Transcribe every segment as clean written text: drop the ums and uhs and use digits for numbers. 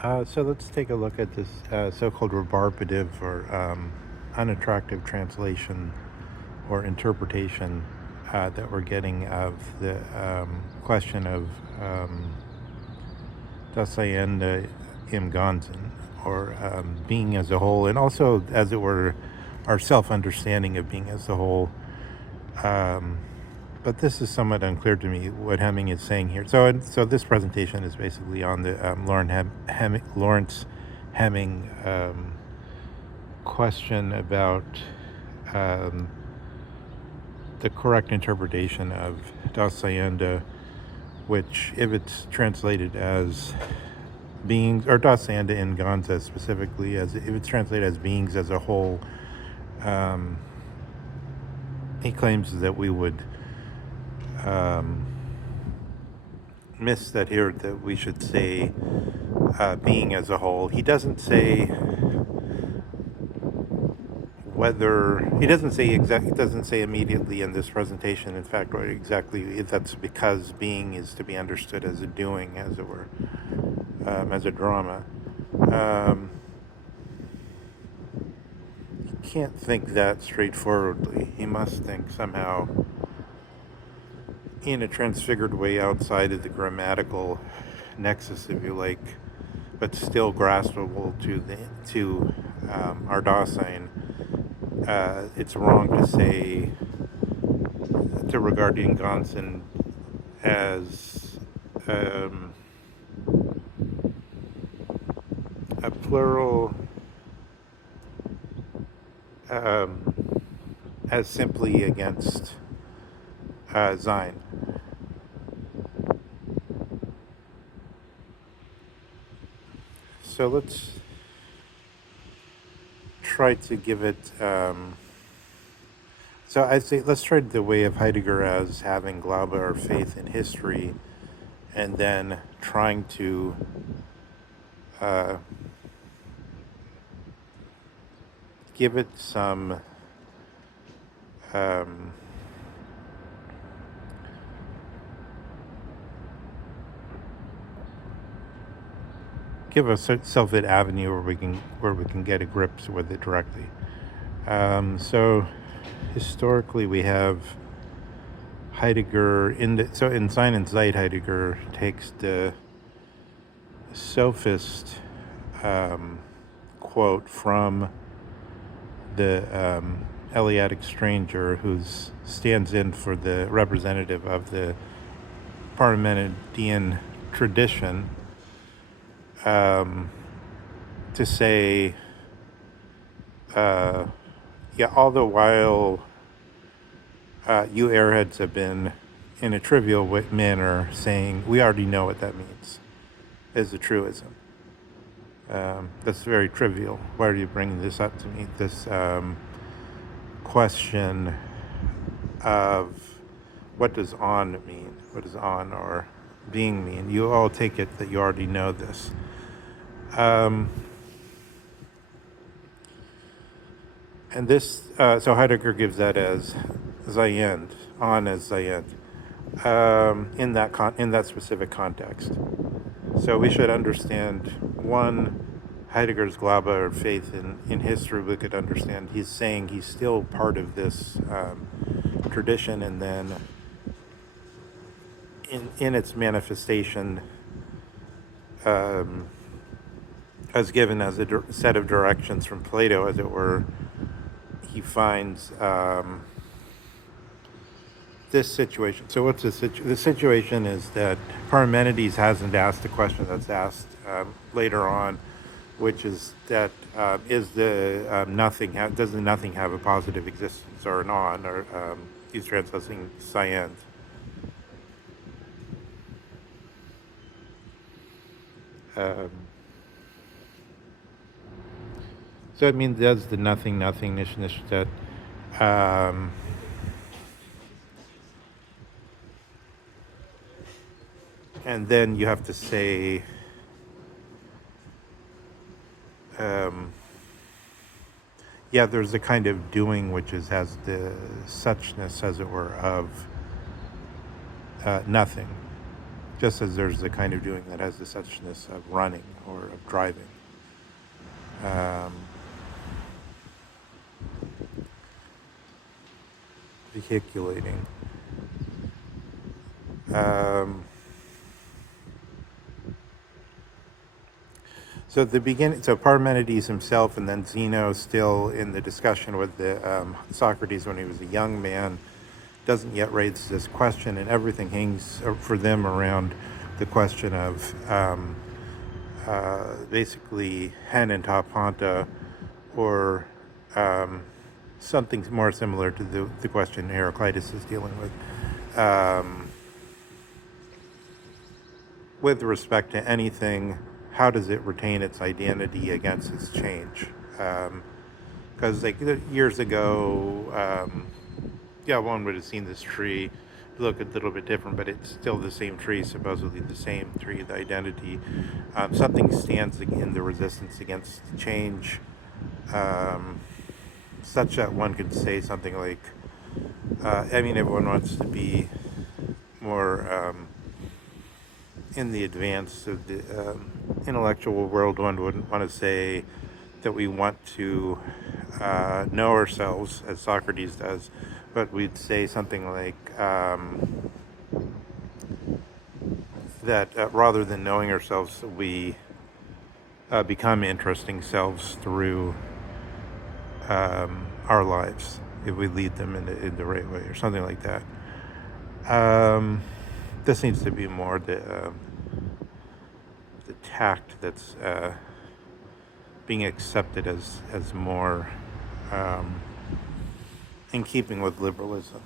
So let's take a look at this so-called rebarbative or unattractive translation or interpretation that we're getting of the question of das Seinde im Ganzen, or being as a whole, and also, as it were, our self-understanding of being as a whole. But this is somewhat unclear to me what Hemming is saying here. So this presentation is basically on the Laurence Hemming question about um, the correct interpretation of Das Seinde, which, if it's translated as beings, or Das Seinde in Ganza specifically, as if it's translated as beings as a whole, he claims that we would miss that here, that we should say being as a whole. He doesn't say whether, he doesn't say exactly, doesn't say immediately in this presentation, in fact, what exactly if that's because being is to be understood as a doing, as it were, as a drama. He can't think that straightforwardly. He must think somehow in a transfigured way outside of the grammatical nexus, if you like, but still graspable to our Dasein. It's wrong to say, to regard den Ganzen as a plural, as simply against Sein. So let's try to give it. So I say let's try the way of Heidegger as having Glaube or faith in history, and then trying to give it some give a self-fit avenue where we can get a grip with it directly. So historically, we have Heidegger in Sein and Zeit. Heidegger takes the sophist quote from the Eleatic stranger, who stands in for the representative of the Parmenidean tradition, to say, all the while you airheads have been, in a trivial manner, saying, we already know what that means, as a truism. That's very trivial. Why are you bringing this up to me? This question of what does on mean? What does on or being mean? You all take it that you already know this. And this, so Heidegger gives that as Sein, on as Sein, in that specific context. So we should understand, one, Heidegger's Glaube or faith in history. We could understand he's saying he's still part of this tradition, and then in its manifestation, as given as a set of directions from Plato, as it were, he finds this situation. So what's the situation is that Parmenides hasn't asked the question that's asked later on, which is that is the nothing, does the nothing have a positive existence or an on, or he's translating Sein. So it means, does the nothing nicht that and then you have to say there's a kind of doing which has the suchness, as it were, of nothing. just as there's the kind of doing that has the suchness of running or of driving. Vehiculating. So at the beginning, so Parmenides himself, and then Zeno, still in the discussion with the Socrates when he was a young man, doesn't yet raise this question, and everything hangs for them around the question of basically hen and tapanta, or something more similar to the question Heraclitus is dealing with respect to anything. How does it retain its identity against its change? Because like years ago, one would have seen this tree look a little bit different, but it's still the same tree, supposedly the same tree, the identity. Something stands in the resistance against change, such that one could say something like, everyone wants to be more in the advance of the intellectual world. One wouldn't want to say that we want to know ourselves, as Socrates does, but we'd say something like that rather than knowing ourselves, we become interesting selves through our lives, if we lead them in the right way, or something like that. This needs to be more the tact that's being accepted as more in keeping with liberalism,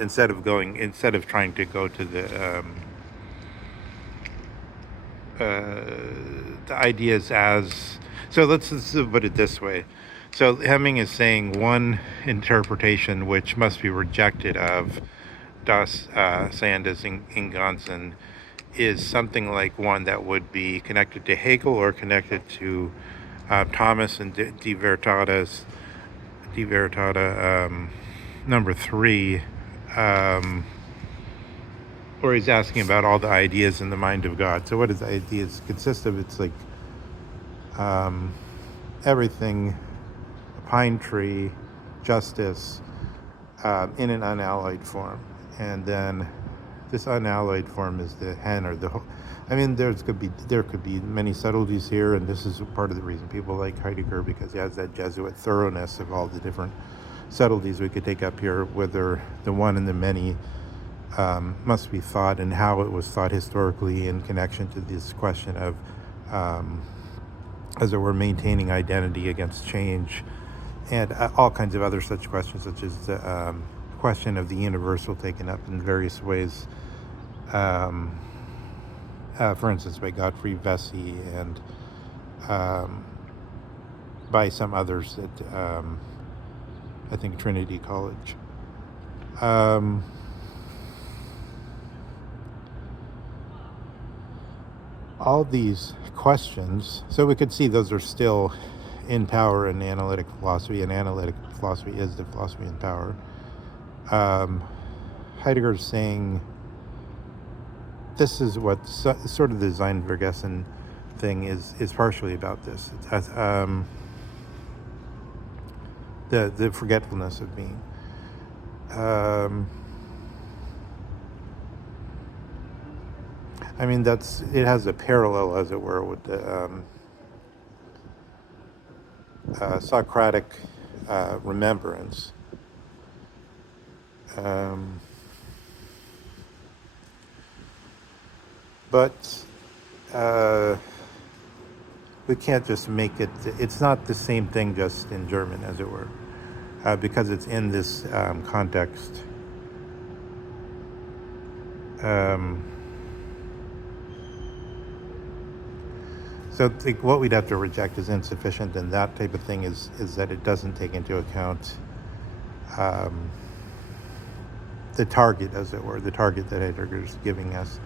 instead of trying to go to the ideas as. So let's put it this way. So Hemming is saying one interpretation which must be rejected of Das Sein des Ganzen is something like one that would be connected to Hegel or connected to Thomas and Die Veritate, number 3, where he's asking about all the ideas in the mind of God. So what does ideas consist of? It's like everything, a pine tree, justice, in an unalloyed form. And then this unalloyed form is the hen, or the whole. There could be many subtleties here, and this is part of the reason people like Heidegger, because he has that Jesuit thoroughness of all the different subtleties we could take up here, whether the one and the many must be thought, and how it was thought historically in connection to this question of, as it were, maintaining identity against change, and all kinds of other such questions, such as the question of the universal taken up in various ways. For instance, by Godfrey Vesey and by some others at, I think, Trinity College. All these questions, so we could see those are still in power in analytic philosophy, and analytic philosophy is the philosophy in power. Heidegger's saying this is what sort of the Sein Vergessen thing is partially about this. It's, the forgetfulness of being. It has a parallel, as it were, with the Socratic remembrance. But we can't just make it. It's not the same thing just in German, as it were, because it's in this context. So what we'd have to reject is insufficient, and that type of thing is that it doesn't take into account the target, as it were, the target that Heidegger is giving us.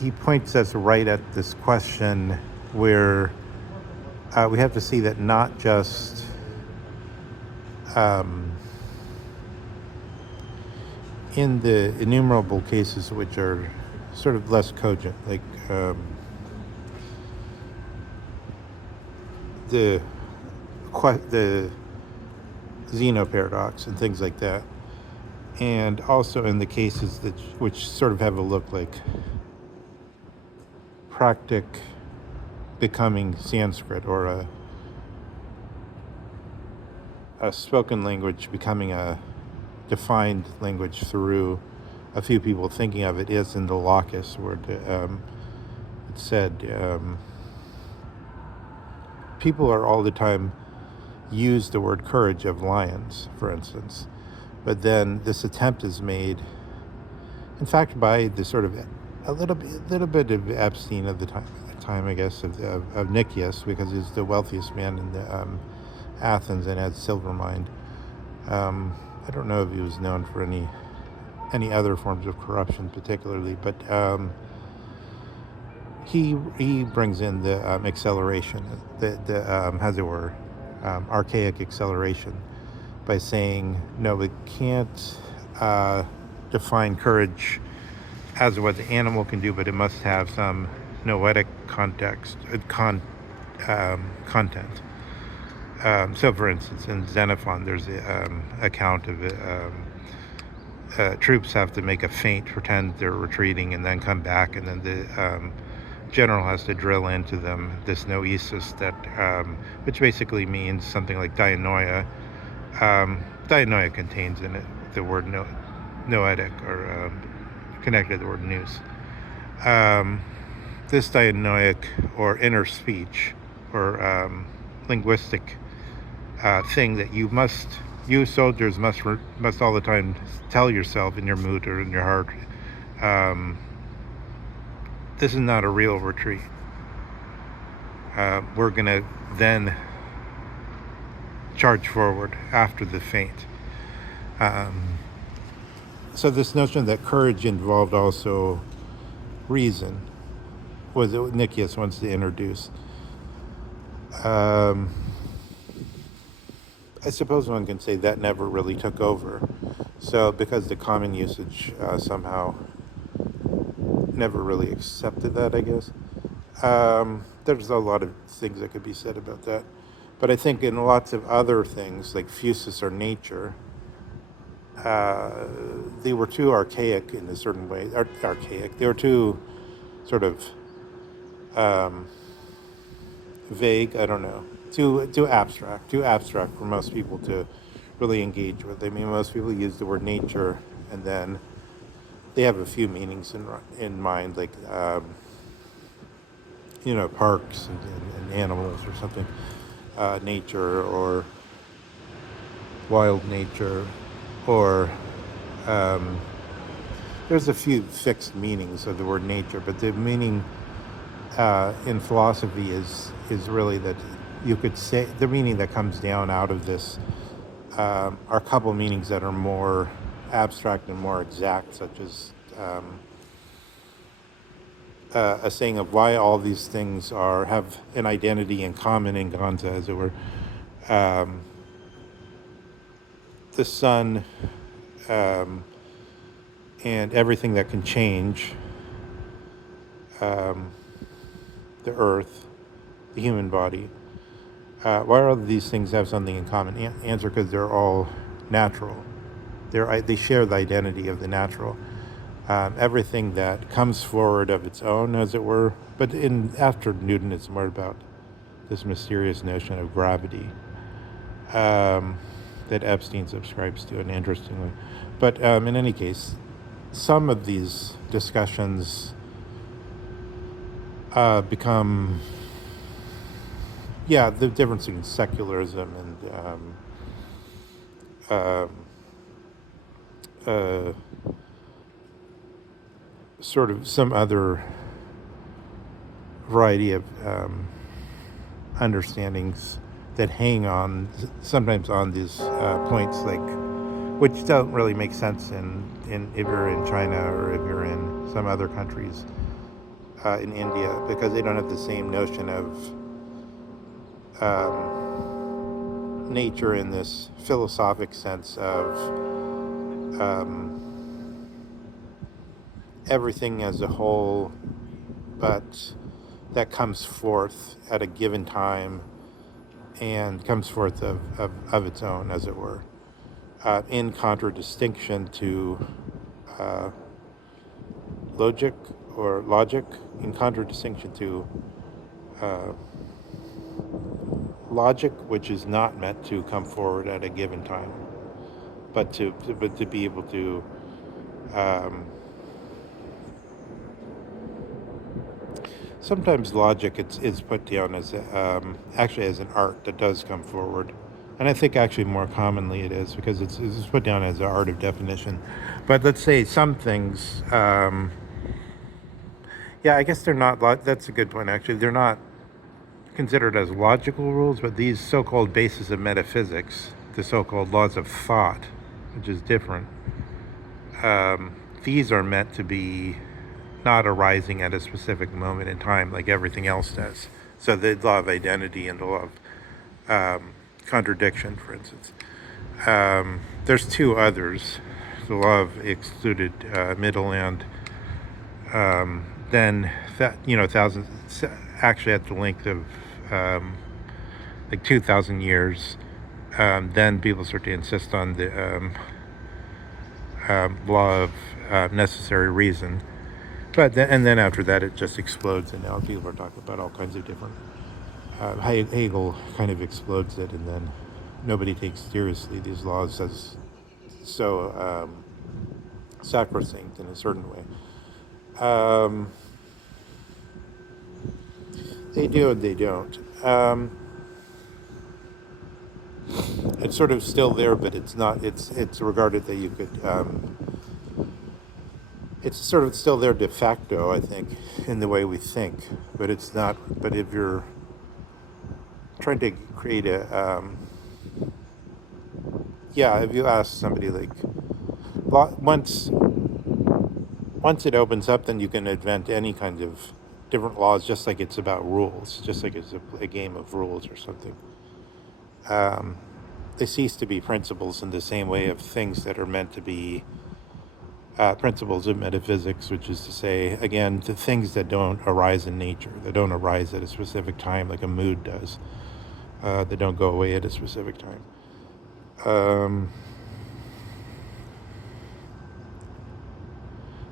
He points us right at this question where we have to see that not just in the innumerable cases which are sort of less cogent, like the Zeno paradox and things like that, and also in the cases that which sort of have a look like Praktic becoming Sanskrit, or a spoken language becoming a defined language through a few people thinking of it, as in the locus, where it said people are all the time use the word courage of lions, for instance, but then this attempt is made, in fact, by the sort of a little bit of Epstein of the time, I guess, of Nicias, because he's the wealthiest man in the Athens and had silver mine. I don't know if he was known for any other forms of corruption particularly, but he brings in the acceleration, the as it were, archaic acceleration, by saying, no, we can't define courage as what the animal can do, but it must have some noetic context, content. So, for instance, in Xenophon, there's an account of troops have to make a feint, pretend they're retreating, and then come back, and then the general has to drill into them this noesis, that which basically means something like dianoia. Dianoia contains in it the word noetic, or connected to the word nous. This dianoic, or inner speech, or linguistic thing that you soldiers must all the time tell yourself in your mood or in your heart, this is not a real retreat. We're going to then charge forward after the feint. So this notion that courage involved also reason was what Nicias wants to introduce. I suppose one can say that never really took over. So because the common usage somehow never really accepted that, I guess. There's a lot of things that could be said about that. But I think in lots of other things, like physis or nature, they were too archaic in a certain way. Archaic. They were too sort of vague. I don't know. Too abstract. Too abstract for most people to really engage with. I mean, most people use the word nature, and then they have a few meanings in mind, like parks and animals or something, nature, or wild nature, or there's a few fixed meanings of the word nature, but the meaning in philosophy is really that you could say the meaning that comes down out of this are a couple meanings that are more abstract and more exact, such as a saying of why all these things have an identity in common in Ganta, as it were. The sun and everything that can change, the earth, the human body. Why all of these things have something in common? Answer: because they're all natural. They share the identity of the natural. Everything that comes forward of its own, as it were. But after Newton, it's more about this mysterious notion of gravity that Epstein subscribes to, and interestingly. But in any case, some of these discussions become, the difference in secularism and sort of some other variety of understandings that hang on sometimes on these points, like, which don't really make sense in if you're in China or if you're in some other countries in India, because they don't have the same notion of nature in this philosophic sense of everything as a whole, but that comes forth at a given time and comes forth of its own, as it were, in contradistinction to uh, logic logic, in contradistinction to uh, logic, which is not meant to come forward at a given time, but to be able to um, sometimes logic is put down as actually as an art that does come forward, and I think actually more commonly it is because it's put down as an art of definition. But let's say some things, yeah, I guess they're not. That's a good point. Actually, they're not considered as logical rules, but these so-called bases of metaphysics, the so-called laws of thought, which is different. These are meant to be not arising at a specific moment in time like everything else does. So the law of identity and the law of contradiction, for instance. There's two others: the law of excluded middle and then thousands, actually at the length of like 2,000 years. Then people start to insist on the law of necessary reason. But and then after that, it just explodes, and now people are talking about all kinds of different. Hegel kind of explodes it, and then nobody takes seriously these laws as so sacrosanct in a certain way. They do and they don't. It's sort of still there, but it's not. It's regarded that you could. It's sort of still there de facto, I think, in the way we think, but it's not. But if you're trying to create a, yeah, if you ask somebody like, once it opens up, then you can invent any kind of different laws, just like it's about rules, just like it's a game of rules or something. They cease to be principles in the same way of things that are meant to be principles of metaphysics, which is to say, again, the things that don't arise in nature, that don't arise at a specific time like a mood does, that don't go away at a specific time.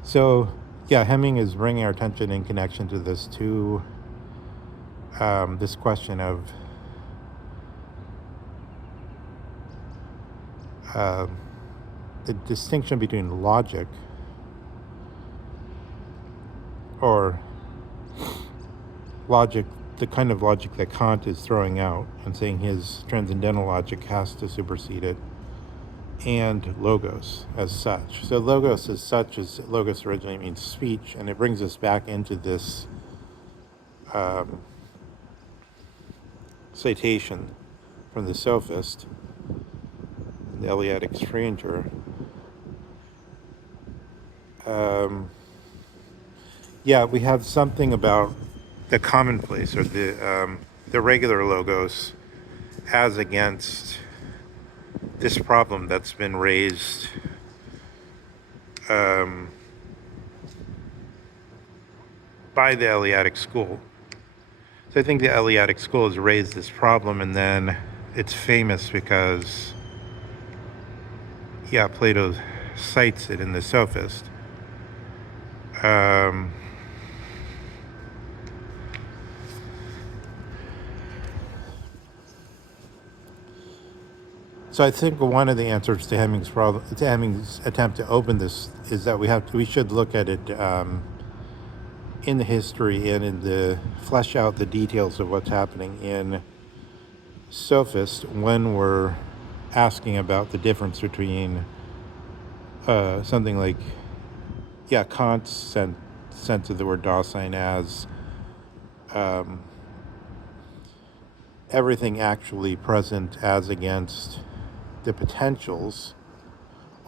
So, yeah, Hemming is bringing our attention in connection to this this question of the distinction between logic, or logic, the kind of logic that Kant is throwing out and saying his transcendental logic has to supersede it, and logos as such. So logos as such is, logos originally means speech, and it brings us back into this citation from the sophist, the Eleatic stranger. Yeah, we have something about the commonplace, or the regular logos, as against this problem that's been raised by the Eleatic school. So I think the Eleatic school has raised this problem, and then it's famous because, yeah, Plato cites it in the Sophist. So I think one of the answers to Hemming's problem, to Hemming's attempt to open this, is that we should look at it in the history and in the flesh out the details of what's happening in Sophist when we're asking about the difference between something like, yeah, Kant's sense of the word Dasein as everything actually present as against the potentials,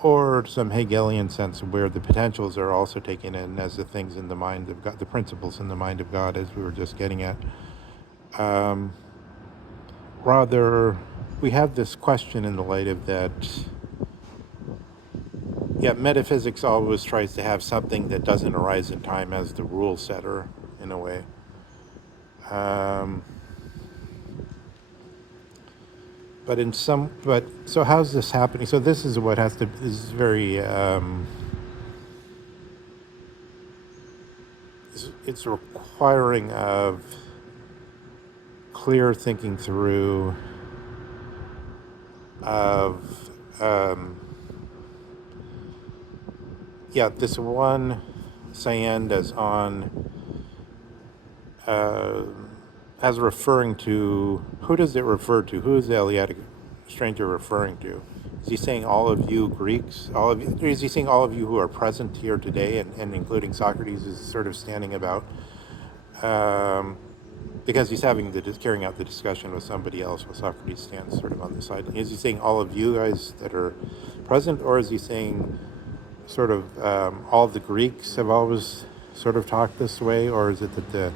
or some Hegelian sense where the potentials are also taken in as the things in the mind of God, the principles in the mind of God, as we were just getting at. Rather, we have this question in the light of that, metaphysics always tries to have something that doesn't arise in time as the rule setter, in a way. So how's this happening? So this is what has to, is very, it's requiring of clear thinking through of, this one Sein as on, as referring to, who does it refer to? Who is the Eleatic stranger referring to? Is he saying all of you Greeks, all of you, or is he saying all of you who are present here today, and including Socrates is sort of standing about, because he's carrying out the discussion with somebody else, while Socrates stands sort of on the side. Is he saying all of you guys that are present, or is he saying sort of all the Greeks have always sort of talked this way, or is it that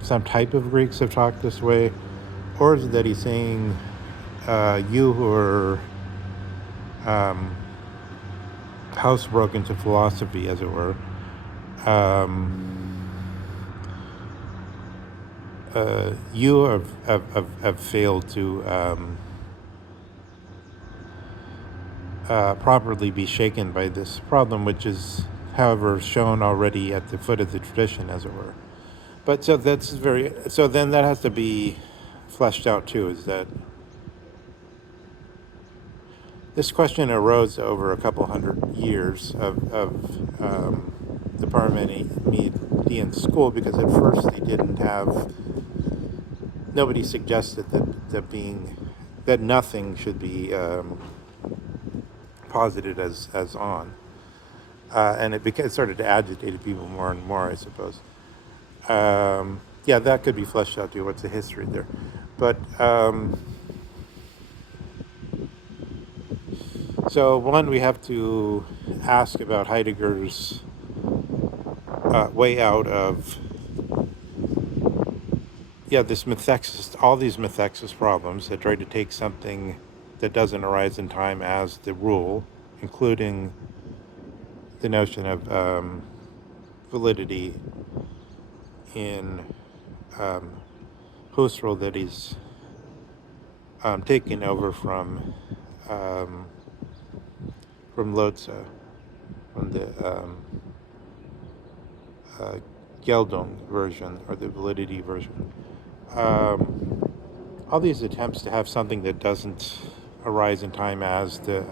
some type of Greeks have talked this way, or is it that he's saying you who are housebroken to philosophy, as it were, you have failed to properly be shaken by this problem, which is, however, shown already at the foot of the tradition, as it were. But so then that has to be fleshed out too, is that this question arose over a couple hundred years of the Parmenidean school, because at first they didn't have, nobody suggested that nothing should be posited as on, and it started to agitate people more and more, I suppose. That could be fleshed out too. What's the history there? But so one, we have to ask about Heidegger's way out of this all these methexis problems that try to take something that doesn't arise in time as the rule, including the notion of validity in Husserl, that he's taken over from Lotze, from the Geltung version, or the validity version. All these attempts to have something that doesn't arise in time as the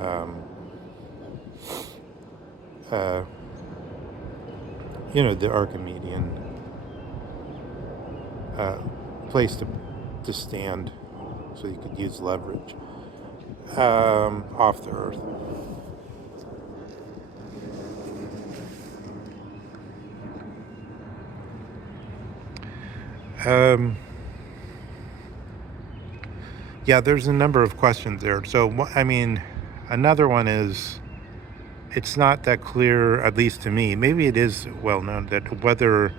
the Archimedean place to stand, so you could use leverage off the earth. There's a number of questions there. So, another one is, it's not that clear, at least to me. Maybe it is well known that whether,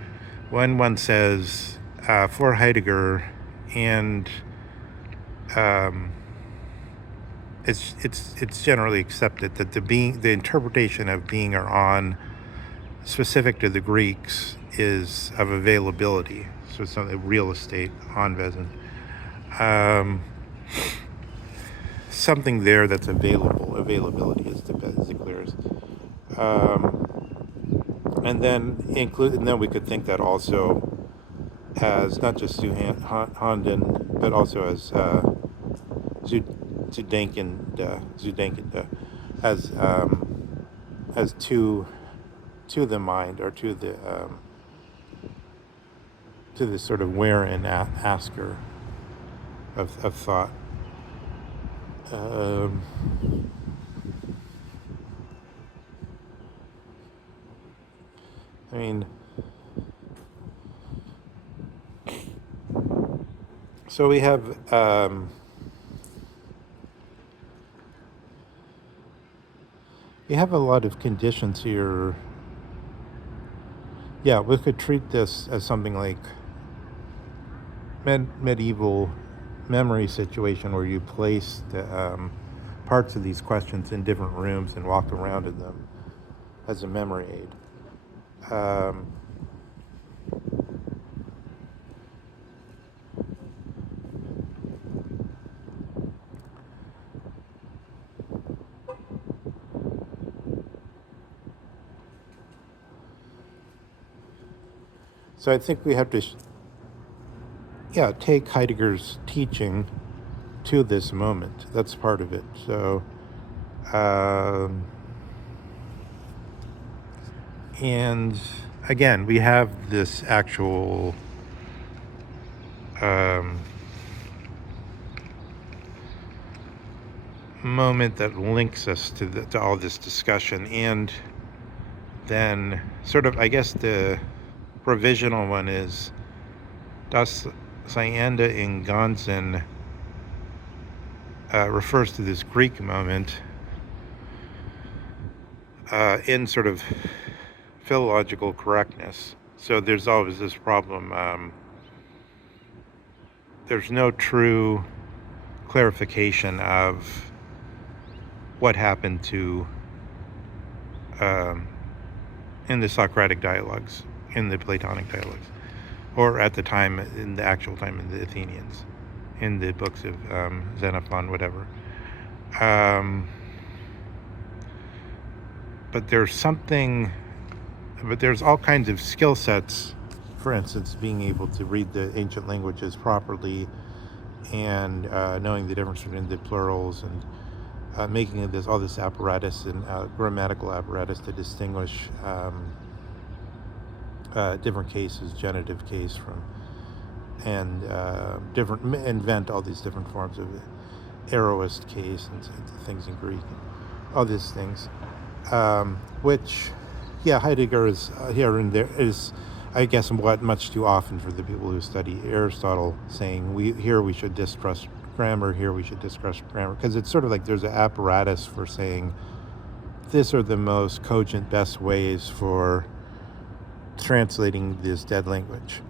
when one says for Heidegger, and it's generally accepted that the interpretation of being or on specific to the Greeks is of availability. So it's not a real estate anwesend. Something there that's available. Availability is the clearest. And then we could think that also as not just Zuhanden, but also as Zudenkende, as to the mind, or to the sort of where and asker of thought. So we have a lot of conditions here. We could treat this as something like medieval memory situation, where you place the parts of these questions in different rooms and walk around in them as a memory aid. So I think we have to, take Heidegger's teaching to this moment. That's part of it. So, and again, we have this actual moment that links us to all this discussion, and then sort of, I guess the provisional one is Das Seinde in Ganzen refers to this Greek moment in sort of philological correctness. So there's always this problem. There's no true clarification of what happened to in the Socratic dialogues, in the Platonic dialogues, or at the time, in the actual time in the Athenians, in the books of Xenophon, whatever. But there's all kinds of skill sets, for instance, being able to read the ancient languages properly and knowing the difference between the plurals and making all this apparatus and grammatical apparatus to distinguish different cases, genitive case from, and invent all these different forms of aorist case and things in Greek, all these things, which, Heidegger is here and there is, I guess, much too often for the people who study Aristotle, saying we should distrust grammar, here we should distrust grammar, because it's sort of like there's an apparatus for saying these are the most cogent, best ways for translating this dead language.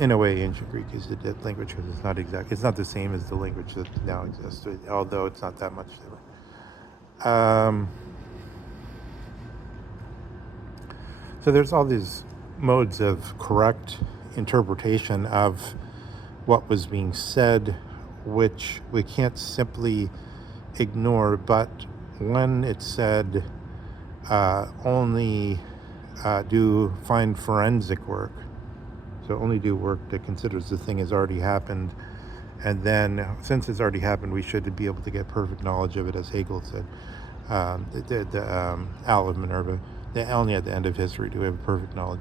In a way, ancient Greek is a dead language because it's not the same as the language that now exists, although it's not that much different. So there's all these modes of correct interpretation of what was being said, which we can't simply ignore, but when it's said, only find forensic work. So only do work that considers the thing has already happened, and then since it's already happened, we should be able to get perfect knowledge of it, as Hegel said. The Owl of Minerva, only at the end of history do we have perfect knowledge.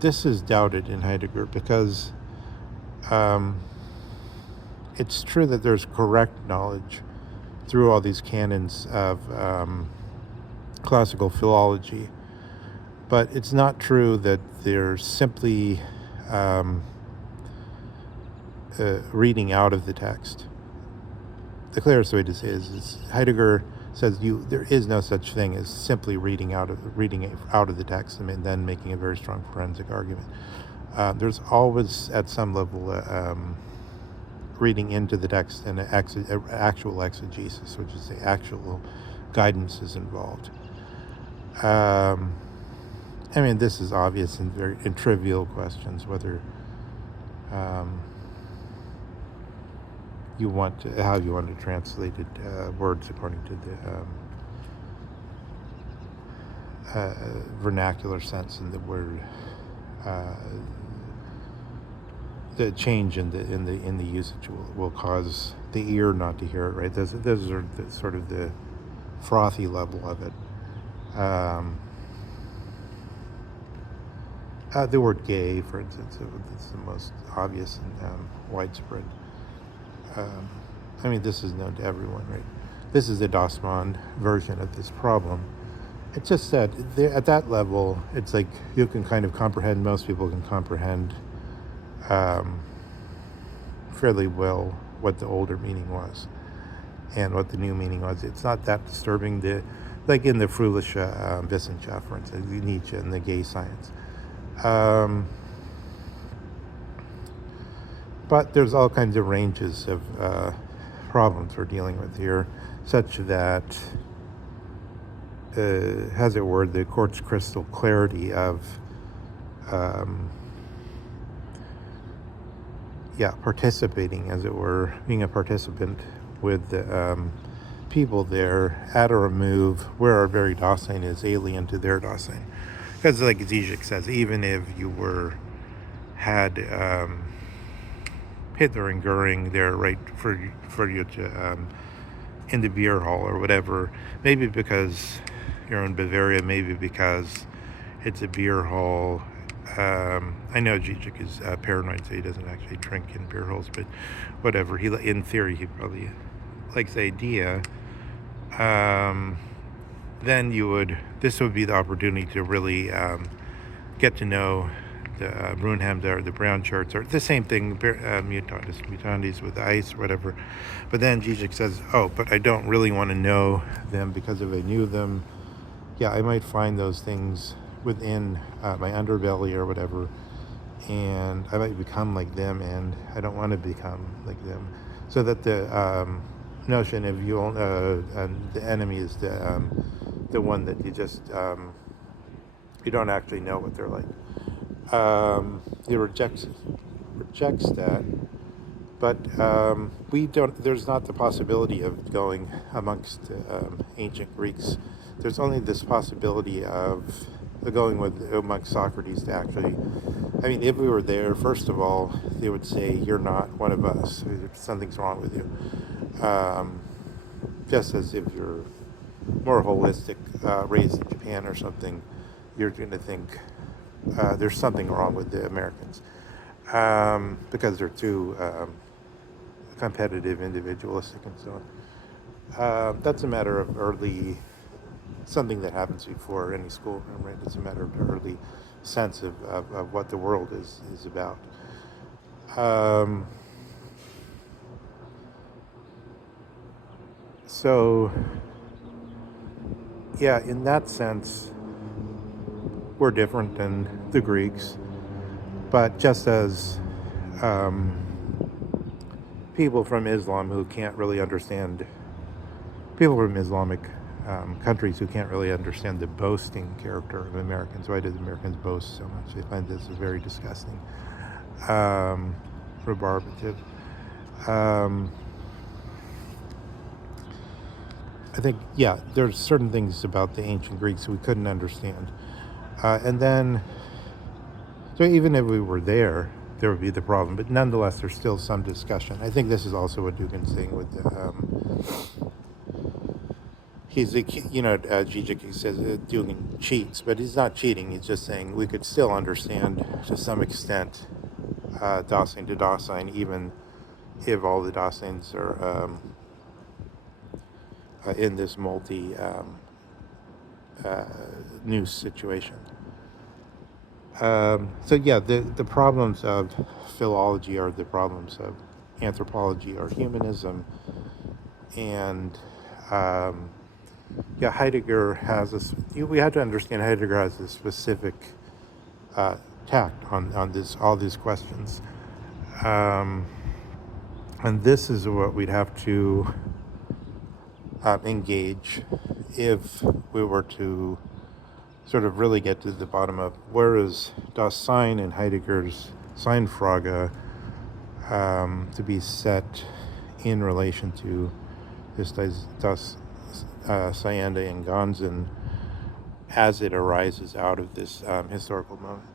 This is doubted in Heidegger because it's true that there's correct knowledge through all these canons of classical philology, but it's not true that there's simply reading out of the text. The clearest way to say it is Heidegger says there is no such thing as simply reading out of the text and then making a very strong forensic argument. There's always, at some level, reading into the text and actual exegesis, which is the actual guidance is involved. This is obvious in trivial questions, whether how you want to translate it, words according to the vernacular sense in the word. The change in the usage will cause the ear not to hear it, right? Those are sort of the frothy level of it. The word gay, for instance, it's the most obvious and widespread. This is known to everyone, right? This is the Dossmann version of this problem. It's just that at that level, it's like you can kind of comprehend, most people can comprehend fairly well what the older meaning was and what the new meaning was. It's not that disturbing. Like in the Fröhliche Wissenschaft, for instance, Nietzsche and the gay science. But there's all kinds of ranges of problems we're dealing with here, such that, as it were, the quartz crystal clarity of, participating, as it were, being a participant with the people there at a remove where our very Dasein is alien to their Dasein. Because, like Zizek says, even if you had Hitler and Goering there, right, for you to in the beer hall or whatever, maybe because you're in Bavaria, maybe because it's a beer hall. I know Zizek is paranoid, so he doesn't actually drink in beer halls, but whatever. In theory, he probably likes the idea. Then this would be the opportunity to really get to know the Brunham or the brown shirts, or the same thing, mutandis with ice or whatever. But then Zizek says, but I don't really want to know them, because if I knew them, I might find those things within my underbelly or whatever, and I might become like them, and I don't want to become like them. So that the notion of the enemy is the one that you just you don't actually know what they're like. He rejects that, but we don't. There's not the possibility of going amongst ancient Greeks. There's only this possibility of going amongst Socrates to actually. I mean, if we were there, first of all, they would say, "You're not one of us. Something's wrong with you." Just as if you're more holistic, raised in Japan or something, you're going to think there's something wrong with the Americans, because they're too competitive, individualistic, and so on. That's a matter of something that happens before any schoolroom, right? It's a matter of the early sense of what the world is about. So, in that sense, we're different than the Greeks, but just as people from Islam who can't really understand, people from Islamic countries who can't really understand the boasting character of Americans. Why do the Americans boast so much? They find this very disgusting, rebarbative. I think, there's certain things about the ancient Greeks we couldn't understand. And then, so even if we were there would be the problem. But nonetheless, there's still some discussion. I think this is also what Dugin's saying with the, Zizek says Dugin cheats, but he's not cheating. He's just saying we could still understand to some extent Dasein to Dasein, even if all the Daseins are in this multi-new situation. The problems of philology are the problems of anthropology or humanism, and Heidegger has this. We have to understand Heidegger has a specific tact on all these questions, and this is what we'd have to engage if we were to sort of really get to the bottom of where is Das Sein in Heidegger's Seinfrage to be set in relation to this Das Seinde and Ganzen as it arises out of this historical moment.